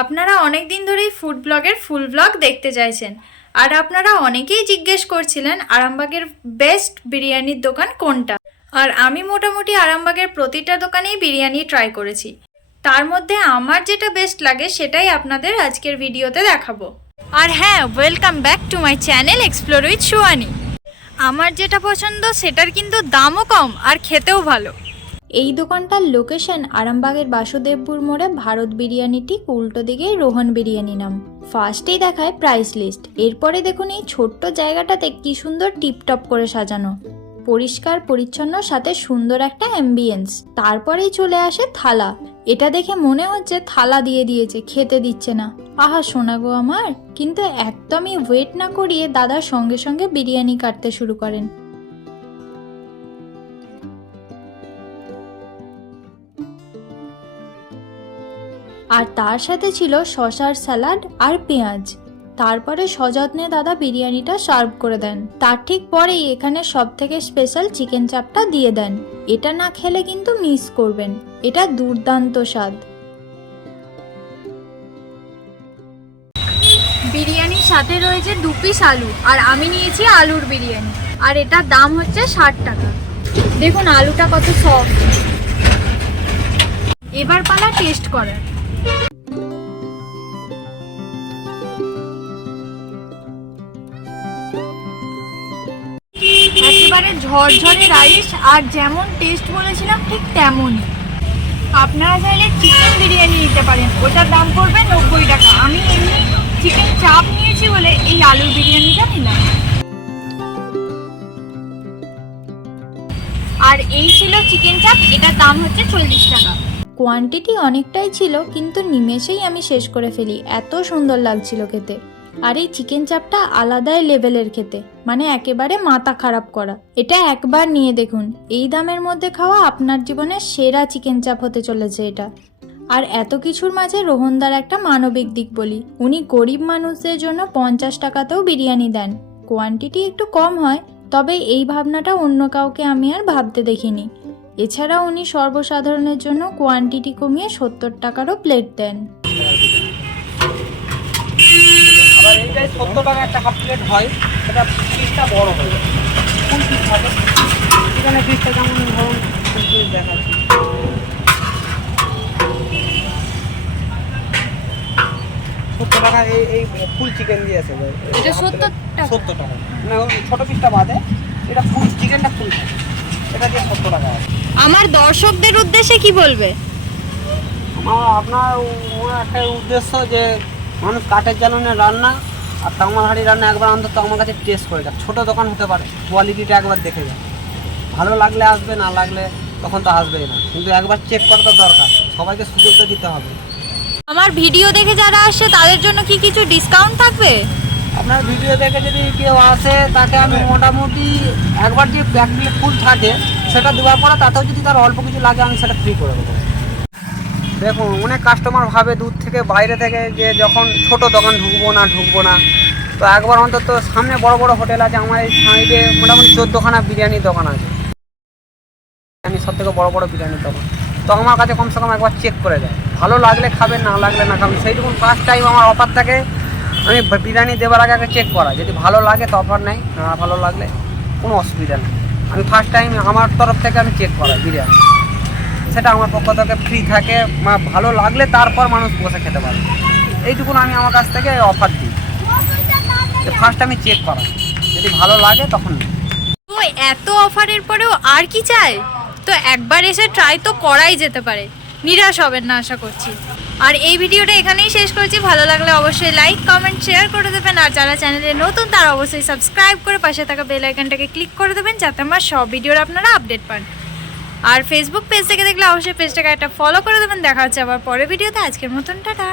আপনারা অনেক দিন ধরেই ফুড ব্লগের ফুল ব্লগ দেখতে চাইছেন, আর আপনারা অনেকেই জিজ্ঞেস করছিলেন আরামবাগের বেস্ট বিরিয়ানির দোকান কোনটা। আর আমি মোটামুটি আরামবাগের প্রতিটা দোকানেই বিরিয়ানি ট্রাই করেছি, তার মধ্যে আমার যেটা বেস্ট লাগে সেটাই আপনাদের আজকের ভিডিওতে দেখাবো। আর হ্যাঁ, welcome back to my channel explore with সুয়ানি। আমার যেটা পছন্দ সেটার কিন্তু দামও কম আর খেতেও ভালো। এই দোকানটার লোকেশন আরামবাগের বাসুদেবপুর মোড়ে ভারত বিরিয়ানি ঠিক উল্টো দিকেই রোহন বিরিয়ানি নাম। ফার্স্টেই দেখায় প্রাইস লিস্ট, এরপরে দেখুন এই ছোট্ট জায়গাটাতে কি সুন্দর টিপটপ করে সাজানো, পরিষ্কার পরিচ্ছন্ন, সাথে সুন্দর একটা অ্যাম্বিয়েন্স। তারপরেই চলে আসে থালা। এটা দেখে মনে হচ্ছে থালা দিয়ে দিয়েছে, খেতে দিচ্ছে না। আহা শোনা গো আমার। কিন্তু একদমই ওয়েট না করিয়ে দাদার সঙ্গে সঙ্গে বিরিয়ানি কাটতে শুরু করেন। আর তার সাথে ছিল শসার স্যালাড আর পেঁয়াজ। তারপরে সযত্নে দাদা বিরিয়ানিটা সার্ভ করে দেন। তার ঠিক পরেই এখানে সব থেকে স্পেশাল চিকেন চাপটা দিয়ে দেন। এটা না খেলে কিন্তু মিস করবেন, এটা দুর্দান্ত স্বাদ। বিরিয়ানির সাথে রয়েছে 2 পিস আলু, আর আমি নিয়েছি আলুর বিরিয়ানি, আর এটার দাম হচ্ছে 60 টাকা। দেখুন আলুটা কত সফট। এবার পালা টেস্ট করার। একেবারে ঝরঝরে রাইস, আর যেমন টেস্ট বলেছিলাম ঠিক তেমনই। আপনারা চাইলে চিকেন বিরিয়ানি নিতে পারেন, ওটার দাম পড়বে 90 টাকা। আমি এমনি চিকেন চাপ নিয়েছি বলে এই আলুর বিরিয়ানিটা নিলাম। আর এই ছিল চিকেন চাপ, এটার দাম হচ্ছে 40 টাকা। কোয়ান্টিটি অনেকটাই ছিল, কিন্তু নিমেষেই আমি শেষ করে ফেলি, এত সুন্দর লাগছিল খেতে। আর এই চিকেন চাপটা আলাদাই লেভেলের খেতে, মানে একেবারে মাথা খারাপ করা। এটা একবার নিয়ে দেখুন, এই দামের মধ্যে খাওয়া আপনার জীবনের সেরা চিকেন চাপ হতে চলেছে এটা। আর এত কিছুর মাঝে রোহনদার একটা মানবিক দিক বলি, উনি গরিব মানুষদের জন্য 50 টাকাতেও বিরিয়ানি দেন। কোয়ান্টিটি একটু কম হয়, তবে এই ভাবনাটা অন্য কাউকে আমি আর ভাবতে দেখিনি। এছাড়া উনি সর্বসাধারণের জন্য কোয়ান্টিটি কমিয়ে 70 টাকারও প্লেট দেন। আবার এইটাই 70 টাকা একটা হাফ প্লেট হয়, সেটা পিসটা বড় হয়। কোন পিস হবে এখানে? পিসটা যেমন ধরুন দেখাচ্ছি, 70 টাকা। এই ফুল চিকেন দিয়েছে, এটা 70 টাকা। মানে ছোট পিসটা বাদে এটা ফুল চিকেনটা ফুল থাকে, এটা দিয়ে 70 টাকা আছে। আমার দর্শকদের উদ্দেশ্যে কি বলবে? আপনার একটা উদ্দেশ্য যে মানুষ কাঠের জ্বালানে রান্না আর তামার হাঁড়ি রান্না একবার অন্তত আমার কাছে টেস্ট করে যাক। ছোটো দোকান হতে পারে, কোয়ালিটিটা একবার দেখে যাক। ভালো লাগলে আসবে, না লাগলে তখন তো আসবেই না, কিন্তু একবার চেক করা তো দরকার। সবাইকে সুযোগটা দিতে হবে। আমার ভিডিও দেখে যারা আসছে তাদের জন্য কি কিছু ডিসকাউন্ট থাকবে? আপনার ভিডিও দেখে যদি কেউ আসে তাকে আমি মোটামুটি একবার যে ব্যাগ প্লেট ফুল থাকে সেটা দেওয়ার পরে তাতেও যদি তার অল্প কিছু লাগে আমি সেটা ফ্রি করে দেবো। দেখুন অনেক কাস্টমার ভাবে দূর থেকে বাইরে থেকে যে যখন ছোট দোকান ঢুকবো না, তো একবার অন্তত সামনে বড় বড় হোটেল আছে, আমার এই সাইডে মোটামুটি 14খানা বিরিয়ানির দোকান আছে, আমি সব থেকে বড় বড় বিরিয়ানির দোকান। তো আমার কাছে কমসে কম একবার চেক করে যায়, ভালো লাগলে খাবেন, না লাগলে না খাবেন। সেইটুকুন ফার্স্ট টাইম আমার অফার থাকে, আমি বিরিয়ানি দেওয়ার আগে চেক করা, যদি ভালো লাগে তো অফার নেই, না ভালো লাগলে কোনো অসুবিধা নেই। আমি ফার্স্ট টাইম আমার তরফ থেকে আমি চেক করাই বিরিয়ানি, সেটা আমার পক্ষ থেকে ফ্রি থাকে। ভালো লাগলে তারপর মানুষ বসে খেতে পারে, এইটুকুন আমি আমার কাছ থেকে অফার দিই। ফার্স্ট আমি চেক করা, যদি ভালো লাগে তখন। তো এত অফারের পরেও আর কি চাই? তো একবার এসে ট্রাই তো করাই যেতে পারে, নিরাশ হবেন না আশা করছি। আর এই ভিডিওটা এখানেই শেষ করছি। ভালো লাগলে অবশ্যই লাইক, কমেন্ট, শেয়ার করে দেবেন। আর যারা চ্যানেলে নতুন তারা অবশ্যই সাবস্ক্রাইব করে পাশে থাকা বেল আইকনটাকে ক্লিক করে দেবেন, যাতে আমার সব ভিডিওর আপনারা আপডেট পান। আর ফেসবুক পেজ থেকে দেখলে অবশ্যই পেজটাকে একটা ফলো করে দেবেন। দেখা হচ্ছে আবার পরের ভিডিওতে। আজকের মতন টাটা।